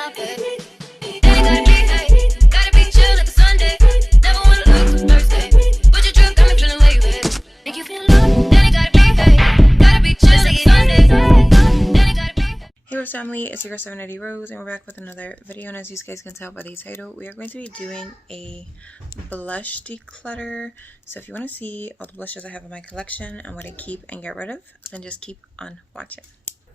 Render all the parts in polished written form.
my bed. Ain't gotta be, hey, gotta be chill like a Sunday. Never wanna look Thursday. Put your drink, got me feeling where you at. Make you feel love. Then it gotta be, hey, gotta be chill like a Sunday. Then it gotta be. Hey Rose family, it's your girl Serenity Rose, and we're back with another video. And as you guys can tell by the title, we are going to be doing a blush declutter. So if you want to see all the blushes I have in my collection and what I keep and get rid of, then just keep on watching.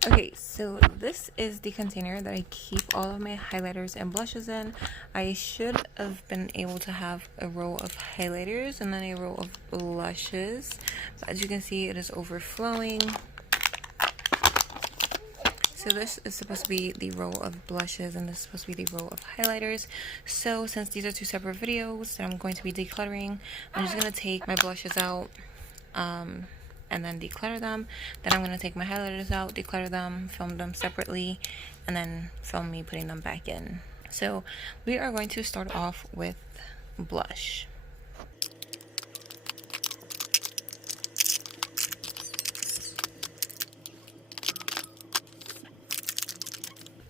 Okay, so this is the container that I keep all of my highlighters and blushes in. I should have been able to have a row of highlighters and then a row of blushes, but as you can see, it is overflowing. So this is supposed to be the row of blushes and this is supposed to be the row of highlighters. So since these are two separate videos that I'm going to be decluttering, I'm just going to take my blushes out and then declutter them. Then I'm going to take my highlighters out, declutter them, film them separately, and then film me putting them back in. So we are going to start off with blush.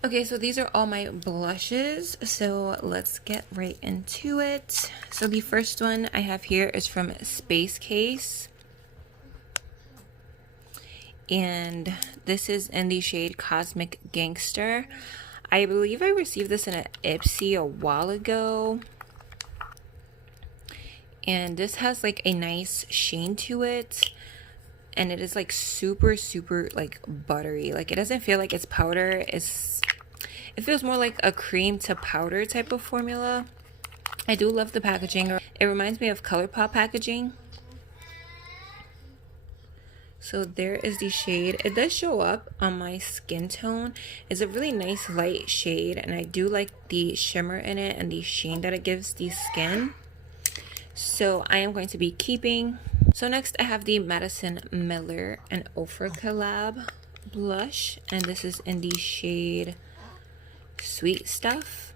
Okay, so these are all my blushes, so let's get right into it. So the first one I have here is from Space Case, and this is in the shade Cosmic Gangster. I believe I received this in an Ipsy a while ago, and this has like a nice sheen to it. And it is like super like buttery. Like it doesn't feel like it's powder. It feels more like a cream to powder type of formula. I do love the packaging. It reminds me of Colourpop packaging. So there is the shade. It does show up on my skin tone. It's a really nice light shade, and I do like the shimmer in it and the sheen that it gives the skin. So I am going to be keeping. So next I have the Madison Miller and Ofra collab blush, and this is in the shade Sweet Stuff,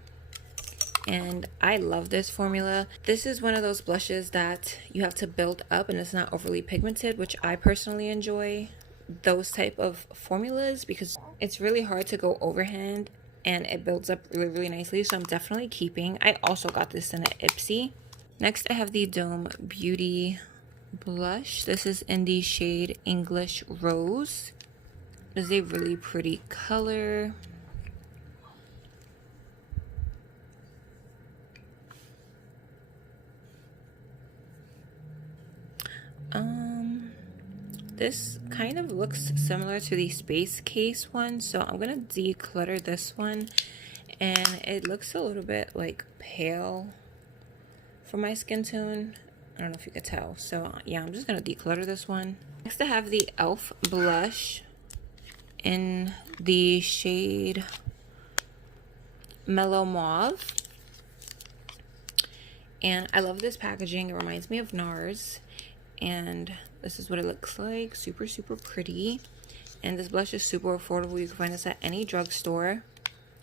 and I love this formula. This is one of those blushes that you have to build up and it's not overly pigmented, which I personally enjoy those type of formulas because it's really hard to go overhand and it builds up really nicely. So I'm definitely keeping. I also got this in an Ipsy. Next I have the Dome Beauty blush. This is in the shade English Rose. This is a really pretty color. This kind of looks similar to the Space Case one, so I'm gonna declutter this one, and it looks a little bit like pale for my skin tone. I don't know if you could tell. So yeah, I'm just gonna declutter this one. Next I have the e.l.f. blush in the shade Mellow Mauve, and I love this packaging. It reminds me of NARS, and this is what it looks like. Super pretty, and this blush is super affordable. You can find this at any drugstore,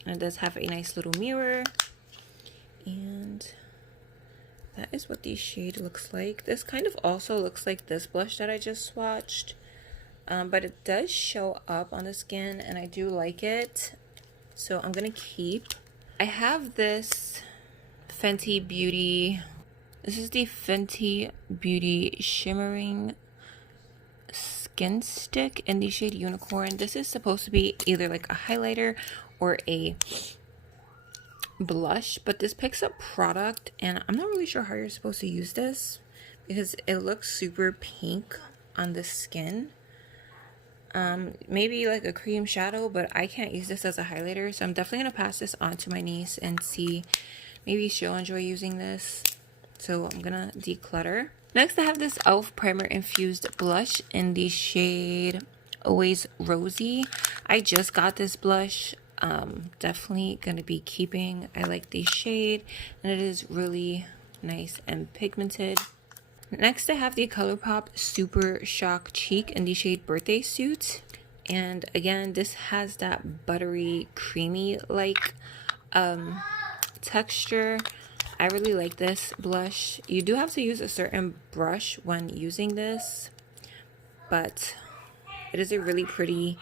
and it does have a nice little mirror, and that is what the shade looks like. This kind of also looks like this blush that I just swatched, but it does show up on the skin and I do like it, so I'm gonna keep. I have this Fenty Beauty. This is the Fenty Beauty Shimmering Skin Stick in the shade Unicorn. This is supposed to be either like a highlighter or a blush, but this picks up product, and I'm not really sure how you're supposed to use this because it looks super pink on the skin. Maybe like a cream shadow, but I can't use this as a highlighter, so I'm definitely gonna pass this on to my niece and see, maybe she'll enjoy using this. So I'm gonna declutter. Next I have this e.l.f. primer infused blush in the shade Always Rosy. I just got this blush. Definitely gonna be keeping. I like the shade and it is really nice and pigmented. Next I have the Colourpop Super Shock Cheek in the shade Birthday Suit, and again this has that buttery creamy like texture. I really like this blush. You do have to use a certain brush when using this, but it is a really pretty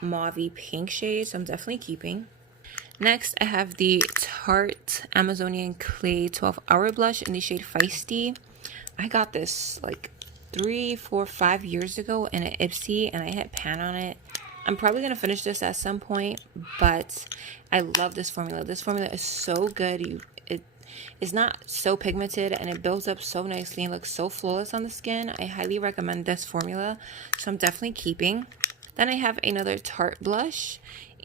mauvey pink shade, so I'm definitely keeping. Next, I have the Tarte Amazonian Clay 12-Hour Blush in the shade Feisty. I got this like 3, 4, 5 years ago in an Ipsy, and I hit pan on it. I'm probably going to finish this at some point, but I love this formula. This formula is so good. It is not so pigmented, and it builds up so nicely and looks so flawless on the skin. I highly recommend this formula, so I'm definitely keeping. Then I have another Tarte blush,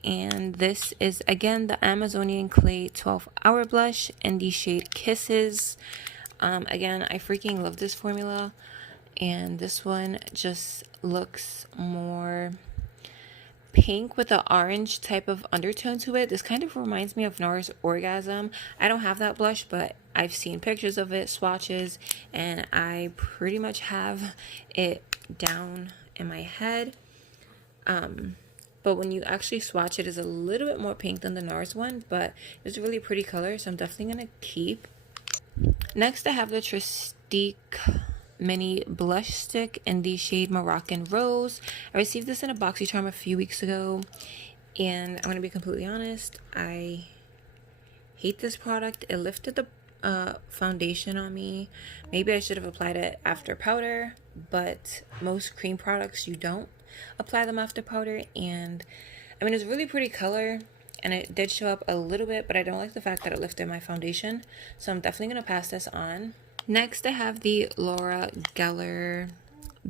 and this is again the Amazonian Clay 12-Hour Blush in the shade Kisses. Again, I freaking love this formula, and this one just looks more pink with an orange type of undertone to it. This kind of reminds me of NARS Orgasm. I don't have that blush, but I've seen pictures of it, swatches, and I pretty much have it down in my head. But when you actually swatch it, it's a little bit more pink than the NARS one, but it's a really pretty color, so I'm definitely going to keep. Next, I have the Tristique mini blush stick in the shade Moroccan Rose. I received this in a BoxyCharm a few weeks ago, and I'm going to be completely honest, I hate this product. It lifted the foundation on me. Maybe I should have applied it after powder, but most cream products you don't apply them after powder. And I mean, it's a really pretty color, and it did show up a little bit, but I don't like the fact that it lifted my foundation, so I'm definitely going to pass this on. Next, I have the Laura Geller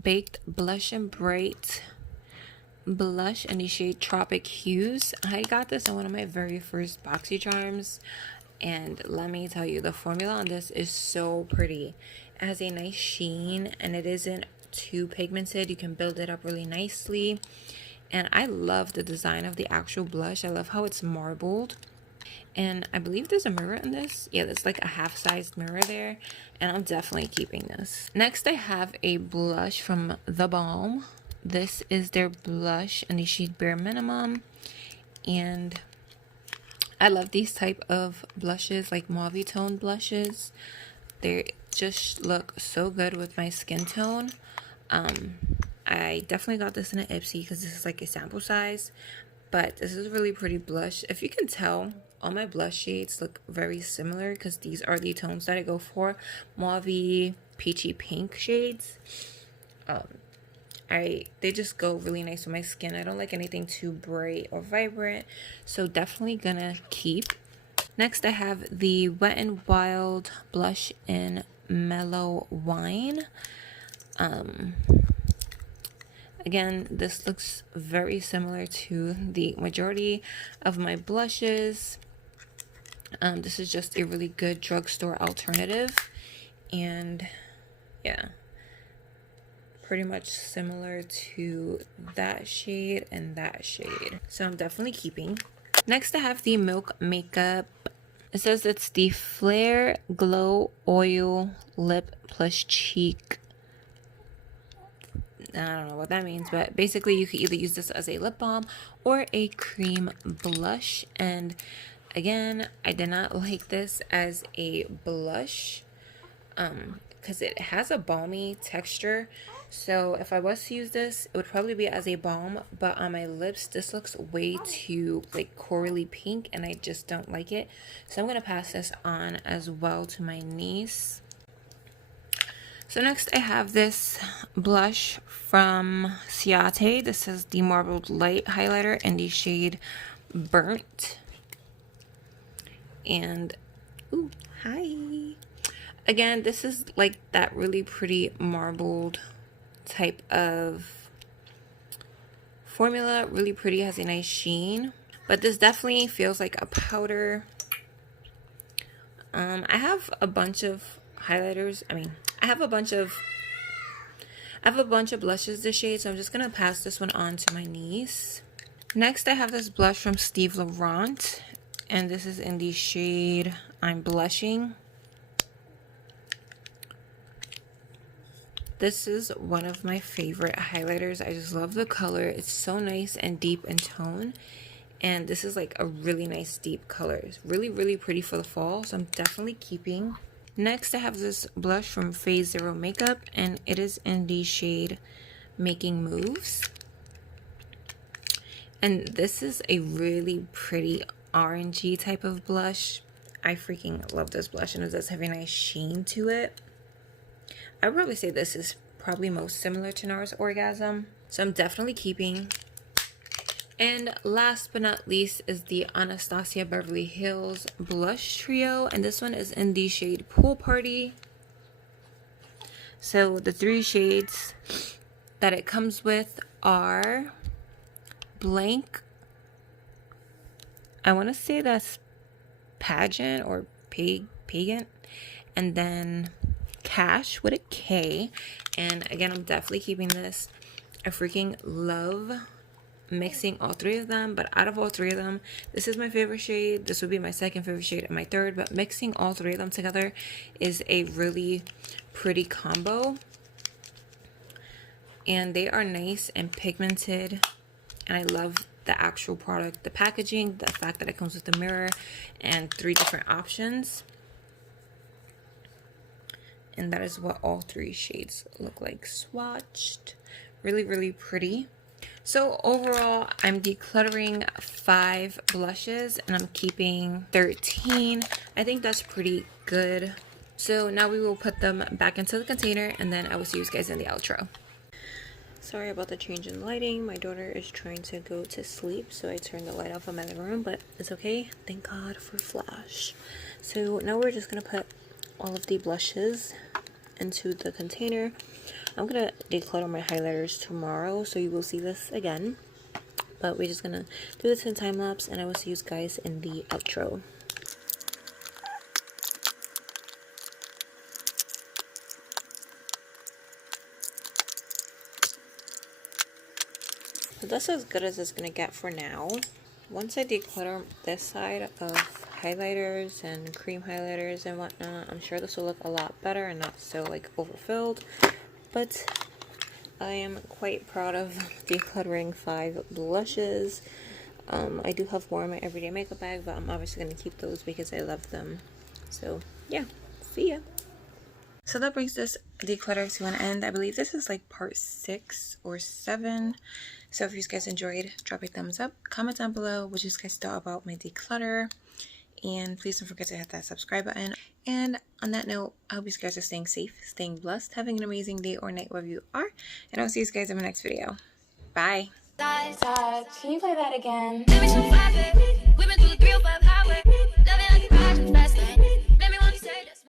Baked Blush and Bright blush in the shade Tropic Hues. I got this in one of my very first BoxyCharms, and let me tell you, the formula on this is so pretty. It has a nice sheen, and it isn't too pigmented. You can build it up really nicely, and I love the design of the actual blush. I love how it's marbled, and I believe there's a mirror in this. Yeah, there's like a half-sized mirror there, and I'm definitely keeping this. Next, I have a blush from The Balm. This is their blush in the shade Bare Minimum, and I love these type of blushes, like mauve tone blushes. They just look so good with my skin tone. I definitely got this in an Ipsy because this is like a sample size, but this is a really pretty blush. If you can tell, all my blush shades look very similar because these are the tones that I go for. Mauve, peachy pink shades. They just go really nice with my skin. I don't like anything too bright or vibrant, so definitely gonna keep. Next, I have the Wet n Wild blush in Mellow Wine. Again, this looks very similar to the majority of my blushes. This is just a really good drugstore alternative, and yeah, pretty much similar to that shade and that shade, so I'm definitely keeping. Next, I have the Milk Makeup. It says it's the Flare Glow Oil Lip Plus Cheek. I don't know what that means, but basically you could either use this as a lip balm or a cream blush. And again, I did not like this as a blush because it has a balmy texture. So if I was to use this, it would probably be as a balm, but on my lips, this looks way too like corally pink, and I just don't like it. So I'm going to pass this on as well to my niece. So next I have this blush from Ciate. This is the Marbled Light Highlighter in the shade Burnt. And, ooh, hi. Again, this is like that really pretty marbled type of formula. Really pretty, has a nice sheen. But this definitely feels like a powder. I have a bunch of highlighters. I have a bunch of blushes this shade, so I'm just gonna pass this one on to my niece. Next, I have this blush from Steve Laurent, and this is in the shade I'm Blushing. This is one of my favorite highlighters. I just love the color. It's so nice and deep in tone, and this is like a really nice deep color. It's really, really pretty for the fall, so I'm definitely keeping. Next, I have this blush from Phase Zero Makeup, and it is in the shade Making Moves. And this is a really pretty orangey type of blush. I freaking love this blush, and it does have a nice sheen to it. I would probably say this is probably most similar to NARS Orgasm, so I'm definitely keeping. And last but not least is the Anastasia Beverly Hills Blush Trio, and this one is in the shade Pool Party. So the 3 shades that it comes with are Blank, I want to say that's Pageant or Pageant, and then Cash with a K. And again, I'm definitely keeping this. I freaking love mixing all 3 of them, but out of all 3 of them, this is my favorite shade. This would be my second favorite shade and my third, but mixing all 3 of them together is a really pretty combo. And they are nice and pigmented, and I love the actual product, the packaging, the fact that it comes with the mirror and 3 different options. And that is what all 3 shades look like swatched. Really, really pretty. So overall, I'm decluttering 5 blushes and I'm keeping 13. I think that's pretty good. So now we will put them back into the container, and then I will see you guys in the outro. Sorry about the change in lighting. My daughter is trying to go to sleep, so I turned the light off in my living room, but it's okay. Thank God for Flash. So now we're just going to put all of the blushes into the container. I'm going to declutter my highlighters tomorrow, so you will see this again. But we're just going to do this in time lapse, and I will see you guys in the outro. So that's as good as it's going to get for now. Once I declutter this side of highlighters and cream highlighters and whatnot, I'm sure this will look a lot better and not so like overfilled. But I am quite proud of decluttering 5 blushes. I do have more in my everyday makeup bag, but I'm obviously going to keep those because I love them. So yeah, see ya. So that brings this declutter to an end. I believe this is like part 6 or 7. So if you guys enjoyed, drop a thumbs up, comment down below what you guys thought about my declutter, and please don't forget to hit that subscribe button. And on that note, I hope you guys are staying safe, staying blessed, having an amazing day or night wherever you are, and I'll see you guys in my next video. Bye. Can you play that again? We've been through the 305